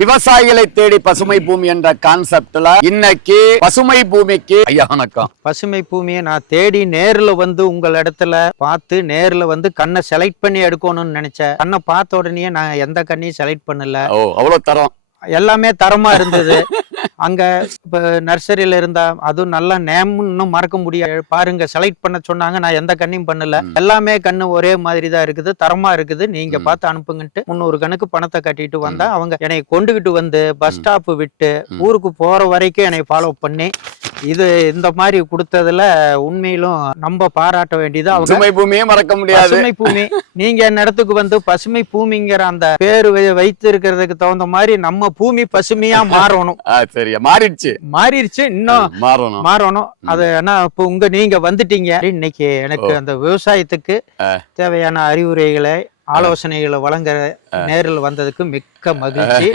விவசாயிகளை தேடி பசுமை பூமி என்ற கான்செப்ட்ல இன்னைக்கு பசுமை பூமிக்கு ஐயா வணக்கம். பசுமை பூமியை நான் தேடி நேர்ல வந்து உங்கள் இடத்துல பார்த்து நேர்ல வந்து கண்ணை செலக்ட் பண்ணி எடுக்கணும்னு நினைச்சேன். கண்ணை பார்த்த உடனே நான் எந்த கண்ணையும் செலக்ட் பண்ணல. ஓ அவ்வளவு தரம். எல்லாமே தரமா இருந்தது. அங்க இப்ப நர்சரியில இருந்தா அதுவும் நல்லா நேம் இன்னும் மறக்க முடியாது. பாருங்க செலக்ட் பண்ண சொன்னாங்க நான் எந்த கண்ணையும் பண்ணல. எல்லாமே கண்ணு ஒரே மாதிரி தான் இருக்குது. தரமா இருக்குது. நீங்க. பார்த்து அனுப்புங்கன்ட்டு முந்நூறு கணக்கு பணத்தை கட்டிட்டு வந்தா அவங்க என்னை கொண்டுகிட்டு வந்து பஸ் ஸ்டாப் விட்டு. ஊருக்கு போற வரைக்கும் என்னை ஃபாலோ பண்ணி இது இந்த மாதிரி கொடுத்ததுல உண்மையிலும் நம்ம பாராட்ட வேண்டியது பசுமை பூமியே மறக்க முடியாது. பசுமை பூமி. நீங்க என்ன இடத்துக்கு வந்து பசுமை பூமிங்கிற அந்த பேரு வைத்து இருக்கிறதுக்கு தகுந்த மாதிரி நம்ம பூமி பசுமையா மாறணும். ஆ, சரியா. மாறிடுச்சு. மாறிடுச்சு இன்னும் மாறணும். மாறணும். அது என்ன இப்போ உங்க நீங்க வந்துட்டீங்க. இன்னைக்கு எனக்கு அந்த விவசாயத்துக்கு. தேவையான அறிவுரைகளை ஆலோசனைகளை வழங்குற நேரில் வந்ததுக்கு மிக்க மகிழ்ச்சி.